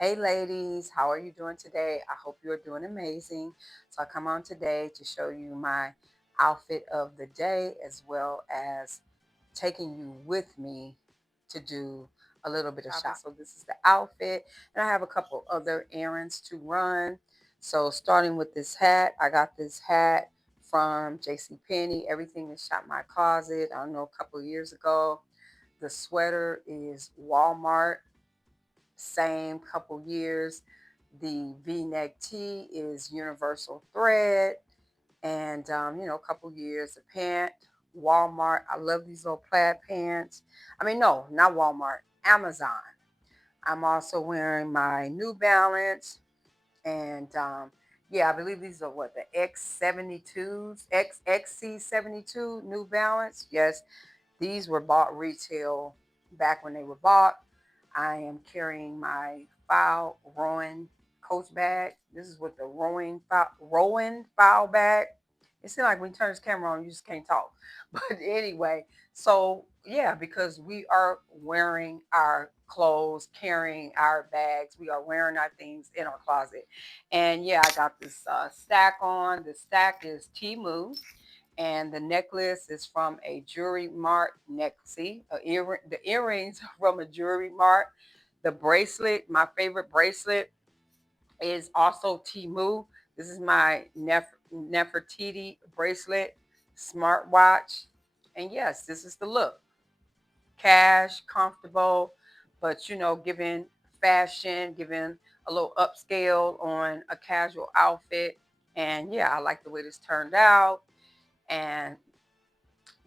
Hey ladies, how are you doing today? I hope you're doing amazing. So I come on today to show you my outfit of the day as well as taking you with me to do a little bit of shopping. So this is the outfit and I have a couple other errands to run. So starting with this hat, I got this hat from JC Everything is shot in my closet. I don't know, a couple of years ago. The sweater is Walmart, same couple years. The V-neck tee is Universal Thread, and a couple years. The pant, Walmart. I love these little plaid pants. I mean, no, not Walmart, Amazon. I'm also wearing my New Balance, and yeah, I believe these are what, the X72s, XC72 New Balance. Yes, these were bought retail back when they were bought. I am carrying my file rowing coach bag. This is with the rowing file bag. It seems like when you turn this camera on, you just can't talk. But anyway, so yeah, because we are wearing our clothes, carrying our bags, we are wearing our things in our closet. And yeah, I got this stack on. The stack is Timu, and the necklace is from a Jewelry Mart necklace. See, the earrings are from a Jewelry Mart. The bracelet, my favorite bracelet, is also Timu. This is my Nefertiti bracelet, smartwatch, and yes, this is the look. Cash, comfortable, but giving fashion, giving a little upscale on a casual outfit. And yeah, I like the way this turned out. And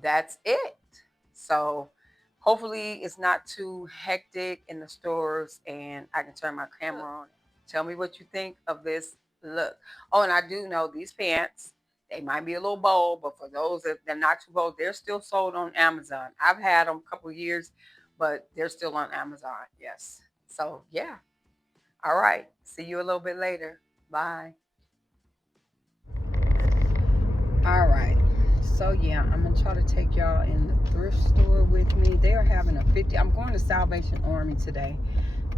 that's it. So hopefully it's not too hectic in the stores and I can turn my camera on. Tell me what you think of this look. Oh, and I do know these pants, they might be a little bold, but for those that they're not too bold, they're still sold on Amazon. I've had them a couple years, but they're still on Amazon. Yes. So yeah. All right. See you a little bit later. Bye. All right. So yeah, I'm gonna try to take y'all in the thrift store with me. They are having a 50. I'm going to Salvation Army today.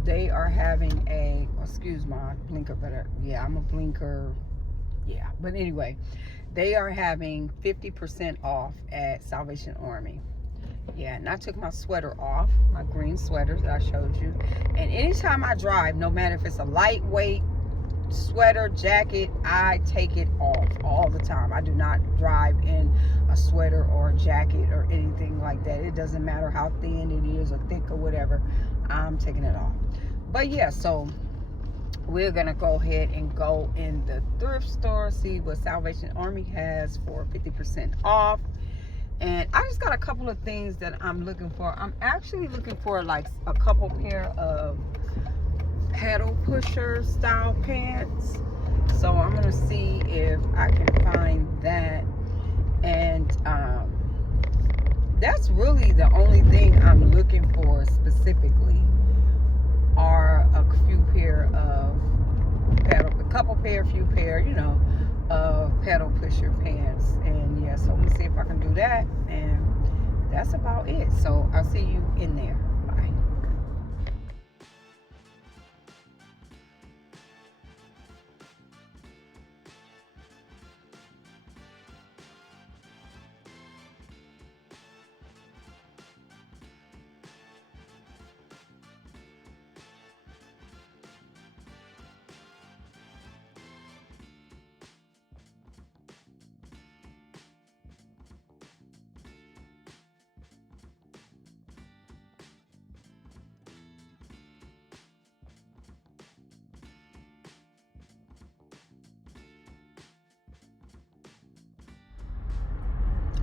They are having a, excuse my blinker, but yeah, I'm a blinker. Yeah, but anyway, they are having 50% off at Salvation Army. Yeah, and I took my sweater off, my green sweater that I showed you. And anytime I drive, no matter if it's a lightweight sweater, jacket, I take it off all the time. I do not drive in a sweater or a jacket or anything like that. It doesn't matter how thin it is or thick or whatever, I'm taking it off. But yeah, so we're gonna go ahead and go in the thrift store, see what Salvation Army has for 50% off. And I just got a couple of things that I'm looking for. I'm actually looking for like a couple pair of pedal pusher style pants. So I'm gonna see if I can find that. And that's really the only thing I'm looking for specifically, are a few pair of a couple pair, few pair, of pedal pusher pants. And yeah, so I'm gonna see if I can do that. And that's about it. So I'll see you in there. Bye.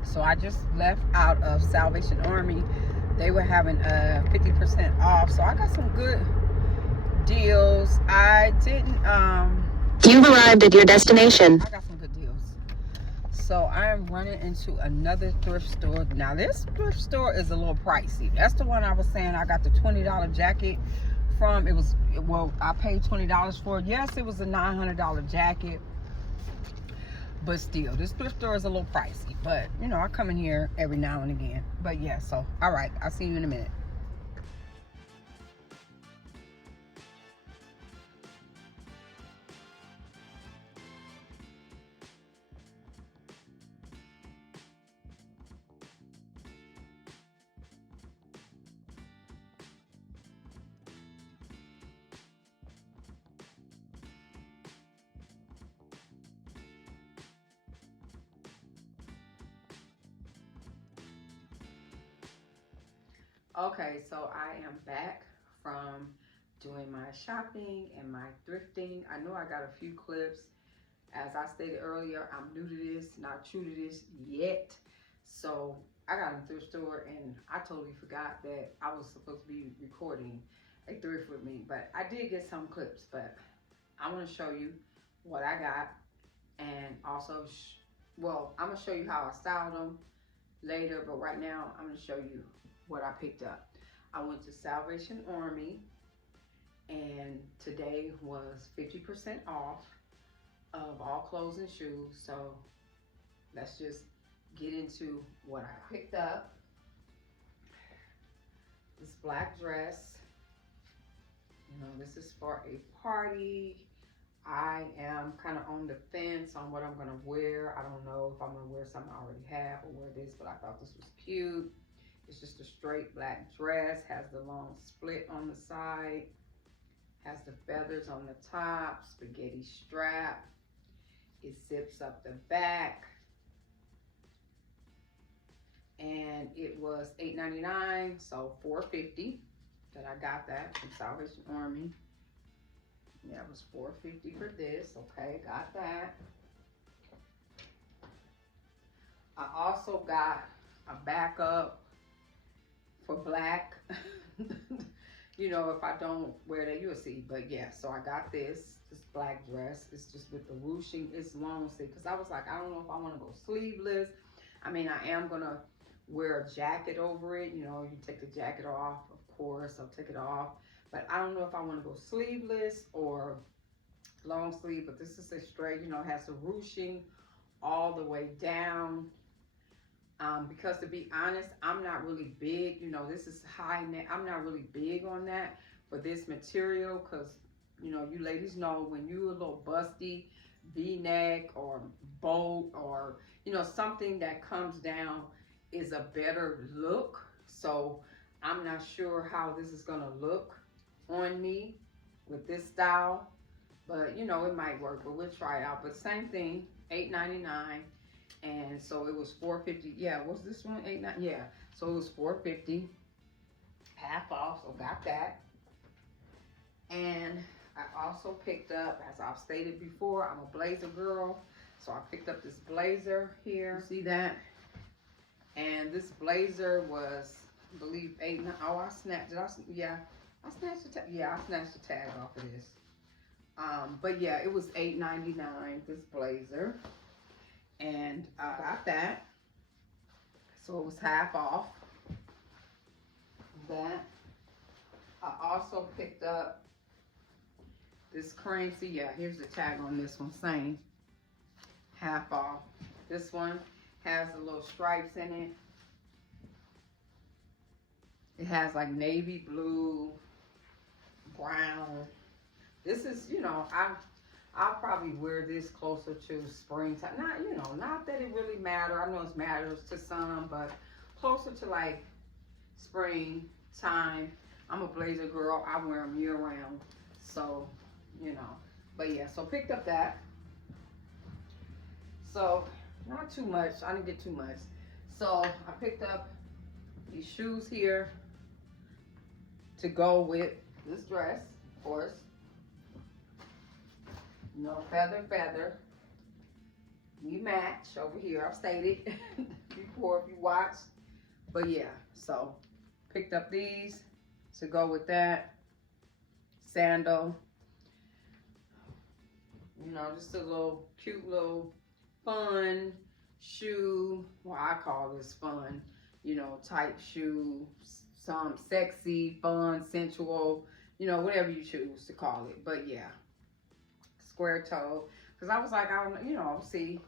So I just left out of Salvation Army. They were having a 50% off. So I got some good deals. I didn't You've arrived at your destination. I got some good deals. So I am running into another thrift store. Now this thrift store is a little pricey. That's the one I was saying I got the $20 jacket from. It was, well, I paid $20 for it. Yes, it was a $900 jacket. But still, this thrift store is a little pricey. But, I come in here every now and again. But yeah, so, all right. I'll see you in a minute. Okay, so I am back from doing my shopping and my thrifting. I know I got a few clips. As I stated earlier, I'm new to this, not true to this yet. So I got in a thrift store and I totally forgot that I was supposed to be recording a thrift with me. But I did get some clips, but I want to show you what I got, and also, well, I'm going to show you how I styled them later, but right now I'm going to show you what I picked up. I went to Salvation Army, and today was 50% off of all clothes and shoes. So let's just get into what I picked up. This black dress, you know, this is for a party. I am kind of on the fence on what I'm going to wear. I don't know if I'm going to wear something I already have or wear this, but I thought this was cute. It's just a straight black dress, has the long split on the side, has the feathers on the top, spaghetti strap. It zips up the back, and it was $8.99, so $4.50 that I got that from Salvation Army. Yeah, it was $4.50 for this. Okay, got that. I also got a backup for black. You know, if I don't wear that, you'll see. But yeah, so I got this black dress. It's just with the ruching. It's long sleeve because I was like, I don't know if I want to go sleeveless. I mean, I am gonna wear a jacket over it. You know, you take the jacket off, of course. I'll take it off. But I don't know if I want to go sleeveless or long sleeve. But this is a straight, you know, it has the ruching all the way down. Because to be honest, I'm not really big, you know, this is high neck. I'm not really big on that for this material because, you know, you ladies know when you a little busty, V-neck or boat or, you know, something that comes down is a better look. So I'm not sure how this is going to look on me with this style, but, you know, it might work, but we'll try it out. But same thing, $8.99. And so it was $4.50. Yeah, was this one $8.99? Yeah, so it was $4.50, half off. So got that. And I also picked up, as I've stated before, I'm a blazer girl. So I picked up this blazer here. See that? And this blazer was, I believe, $8.99. Oh, I snatched it. Yeah, I snatched the tag. Yeah, I snatched the tag off of this. But yeah, it was $8.99. This blazer. And I got that, so it was half off that. I also picked up this cream. See, yeah, here's the tag on this one, same, half off. This one has the little stripes in it. It has like navy blue, brown. This is, you know, I'll probably wear this closer to springtime. Not, you know, not that it really matters. I know it matters to some, but closer to like springtime. I'm a blazer girl. I wear them year round. So, you know, but yeah, so picked up that. So, not too much. I didn't get too much. So, I picked up these shoes here to go with this dress, of course. No feather. We match over here. I've stated before if you watched. But yeah, so picked up these to go with that. Sandal. You know, just a little cute little fun shoe. Well, I call this fun. You know, type shoe. Some sexy, fun, sensual. You know, whatever you choose to call it. But yeah. Square toe, because I was like, I don't, you know, see,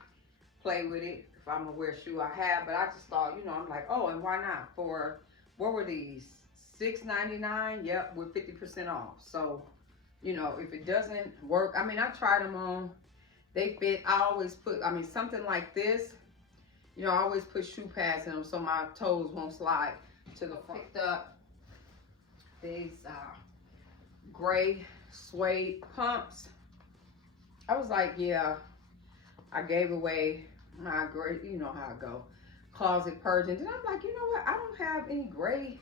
play with it if I'm gonna wear a shoe I have. But I just thought, you know, I'm like, oh, and why not? For what were these? $6.99. Yep, with 50% off. So, you know, if it doesn't work, I mean, I tried them on. They fit. I always put, I mean, something like this, you know, I always put shoe pads in them so my toes won't slide to the front. Picked up these gray suede pumps. I was like, yeah, I gave away my gray, you know how I go, closet purging. And I'm like, you know what? I don't have any gray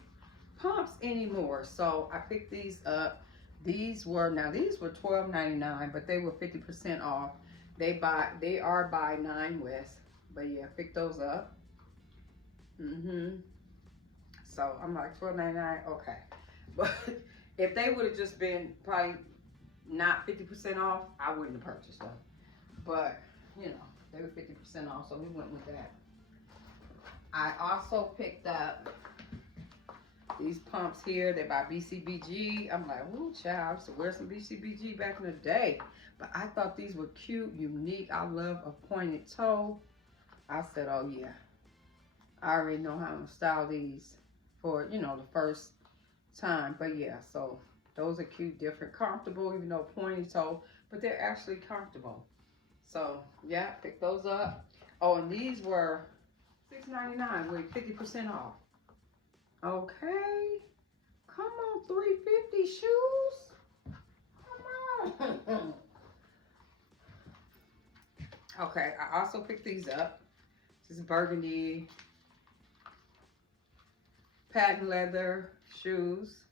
pumps anymore. So I picked these up. These were $12.99, but they were 50% off. They are by 9 West. But yeah, pick those up. So I'm like $12.99, okay. But if they would have just been probably not 50% off, I wouldn't have purchased them. But you know, they were 50% off, so we went with that. I also picked up these pumps here. They're by BCBG. I'm like, ooh, child, I used to wear some BCBG back in the day. But I thought these were cute, unique. I love a pointed toe. I said, oh yeah, I already know how to style these for, you know, the first time. But yeah, so those are cute, different, comfortable, even though pointed toe, but they're actually comfortable. So yeah, pick those up. Oh, and these were $6.99 with 50% off. Okay. Come on, 350 shoes. Come on. Okay, I also picked these up. This is burgundy patent leather shoes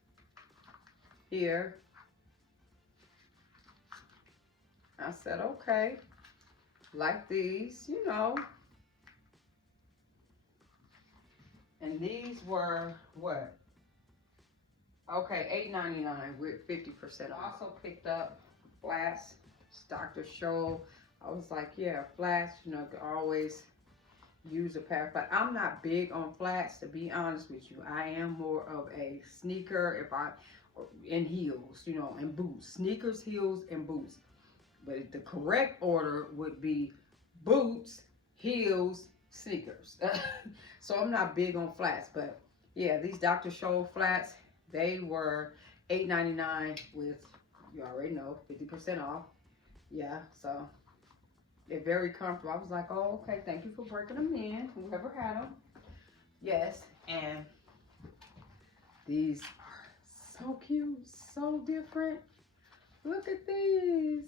here. I said, okay, like these, you know. And these were what? Okay, $8.99 with 50% off. I also picked up flats. It's Dr. Scholl. I was like, yeah, flats, you know, could always use a pair of flats. I'm not big on flats, to be honest with you. I am more of a sneaker and heels, you know, and boots. Sneakers, heels, and boots. But the correct order would be boots, heels, sneakers. So I'm not big on flats, but yeah, these Dr. Scholl flats, they were $8.99 with, you already know, 50% off. Yeah, so they're very comfortable. I was like, oh, okay, thank you for breaking them in, whoever had them. Yes, and these are so cute, so different. Look at these.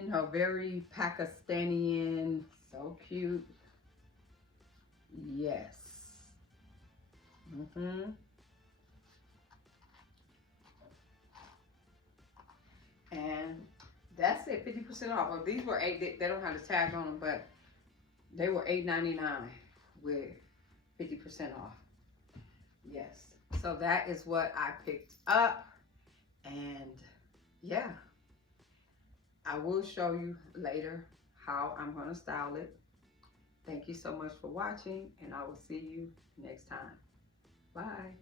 You know, very Pakistani, so cute. Yes. And that's it, 50% off. Well, these were they don't have the tag on them, but they were $8.99 with 50% off. Yes. So that is what I picked up. And yeah, I will show you later how I'm going to style it. Thank you so much for watching, and I will see you next time. Bye.